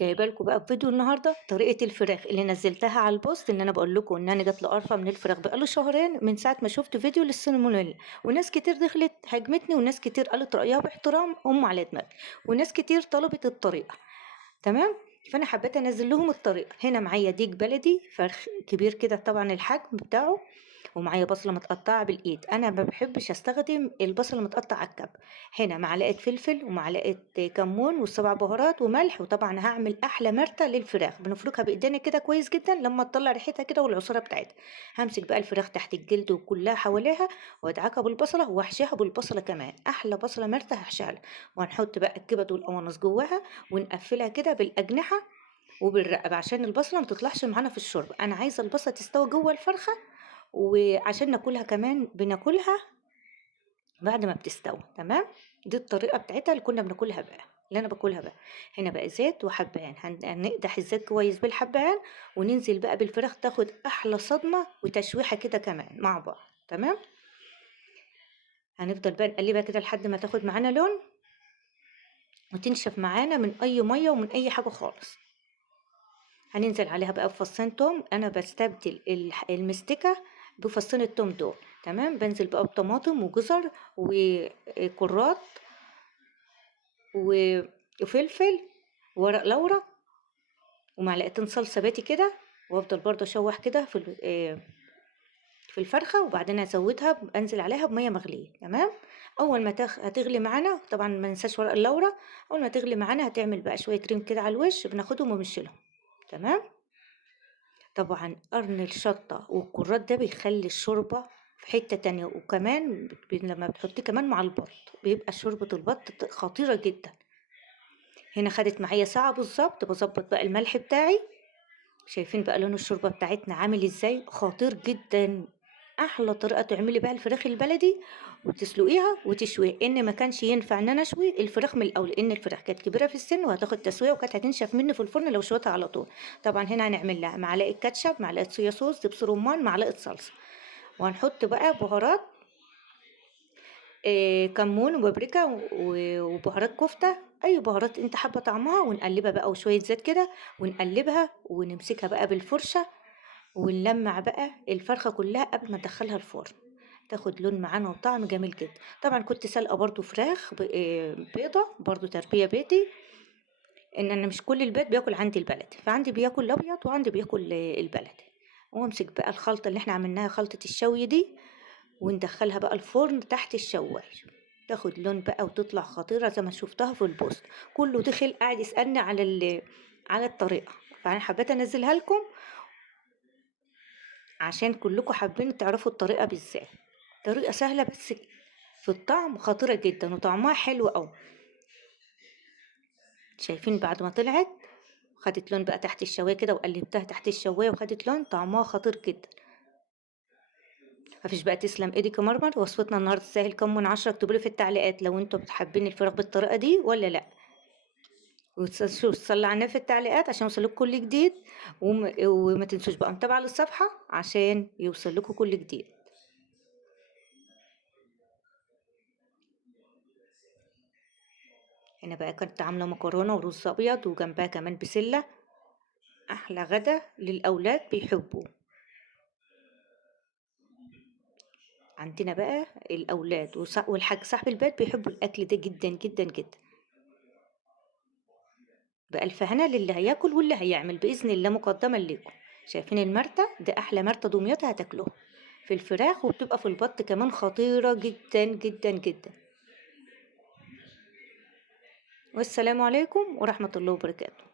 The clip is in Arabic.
جايبه لكم بقى في فيديو النهارده طريقه الفراخ اللي نزلتها على البوست، ان انا بقول لكم ان انا جات لي قرفه من الفراخ بقاله شهرين من ساعه ما شفت فيديو للسالمونيلا. وناس كتير دخلت هاجمتني، وناس كتير قالت رايها باحترام على دماغي، وناس كتير طلبت الطريقه. تمام. فانا حبيت انزل لهم الطريقه. هنا معايا ديك بلدي فرخ كبير كده طبعا الحجم بتاعه، ومعايا بصله متقطعه بالايد. انا ما بحبش استخدم البصل المتقطع على الكب. هنا معلقه فلفل ومعلقه كمون والسبع بهارات وملح. وطبعا هعمل احلى مرته للفراخ بنفركها بايدينا كده كويس جدا لما تطلع ريحتها كده والعصاره بتاعتها. همسك بقى الفراخ تحت الجلد وكلها حواليها، وادعكها بالبصله واحشيها بالبصله كمان. احلى بصله مرته هحشيها لها. وهنحط بقى الكبد والقوانص جواها، ونقفلها كده بالاجنحه وبالرقبه عشان البصله ما تطلعش معانا في الشوربه. انا عايزه البصله تستوي جوه الفرخه، وعشان ناكلها كمان بناكلها بعد ما بتستوي. تمام. دي الطريقه بتاعتها اللي كنا بناكلها بقى، اللي انا باكلها بقى. هنا بقى زيت وحبهان، هنقدح الزيت كويس بالحبهان، وننزل بقى بالفراخ تاخد احلى صدمه وتشويحه كده كمان مع بعض. تمام. هنفضل بقى نقلبها كده لحد ما تاخد معانا لون وتنشف معانا من اي ميه ومن اي حاجه خالص. هننزل عليها بقى بفصين توم. انا بستبدل المستكه بفصين التوم دول. تمام. بنزل بقى بطماطم وجزر وكرات وفلفل وورق لورا ومعلقتين صلصه باتي كده، وافضل برضه اشوح كده في الفرخه. وبعدين ازودها، انزل عليها بميه مغليه. تمام. اول ما هتغلي معانا، طبعا ما ننساش ورق اللورا. اول ما تغلي معانا هتعمل بقى شويه كريم كده على الوش، بناخدهم وبنشيلهم. تمام. طبعا قرن الشطة والكرات ده بيخلي الشوربة في حتة تانية. وكمان لما بتحطيه كمان مع البط بيبقى شوربة البط خطيرة جدا. هنا خدت معايا ساعة بالظبط. بظبط بقى الملح بتاعي. شايفين بقى لون الشوربة بتاعتنا عامل ازاي؟ خطير جدا. احلى طريقة تعملي بقى الفراخ البلدي وتسلقيها وتشويها. ان ما كانش ينفع ان انا اشوي الفراخ من الاول، لان الفراخ كانت كبيرة في السن وهتاخد تسوية وكانت هتنشف مني في الفرن لو شويتها على طول. طبعا هنا هنعمل لها معلقة كاتشب، معلقة صويا صوص، دبس رمان، معلقة صلصة. وهنحط بقى بهارات، كمون وبابريكا وبهارات كفتة، أي بهارات أنت حابة طعمها. ونقلبها بقى وشوية زيت كده، ونقلبها ونمسكها بقى بالفرشة، ونلمع بقى الفرخة كلها قبل ما ندخلها الفرن. تاخد لون معانا وطعم جميل جدا. طبعا كنت سالقة برضو فراخ بيضة برضو تربية بيتي. ان انا مش كل البيت بياكل عندي البلدي، فعندي بياكل الابيض وعندي بياكل البلدي. وامسك بقى الخلطة اللي احنا عملناها خلطة الشوي دي، وندخلها بقى الفرن تحت الشواية. تاخد لون بقى وتطلع خطيرة زي ما شفتها في البوست. كله دخل قاعد يسألني على على الطريقة، فأنا حبيت أنزلها لكم عشان كلكم حابين تعرفوا الطريقة بالذات. طريقة سهلة بس في الطعم خطيرة جدا وطعمها حلو أوي. شايفين بعد ما طلعت خدت لون بقى تحت الشواية كده، وقلبتها تحت الشواية وخدت لون، طعمها خطير جدا. مفيش بقى. تسلم ايدك يا مرمر. وصفتنا النهارده تستاهل كم من 10. اكتبولي في التعليقات لو انتوا بتحبين الفراخ بالطريقة دي ولا لا. وتصلي على النبي في التعليقات عشان يوصلك كل جديد. وما تنسوش بقى متابعة للصفحة عشان يوصل لكم كل جديد. هنا بقى كنت عاملة مكرونة ورز أبيض وجنبها كمان بسلة. أحلى غدا للأولاد بيحبوا. عندنا بقى الأولاد والحاج صاحب البيت بيحبوا الأكل ده جدا جدا جدا. بألف هنا للي هياكل واللي هيعمل بإذن الله مقدما ليكم. شايفين المرتة ده؟ أحلى مرتة دمياط هتاكلوها في الفراخ، وبتبقى في البط كمان خطيرة جدا جدا جدا. والسلام عليكم ورحمة الله وبركاته.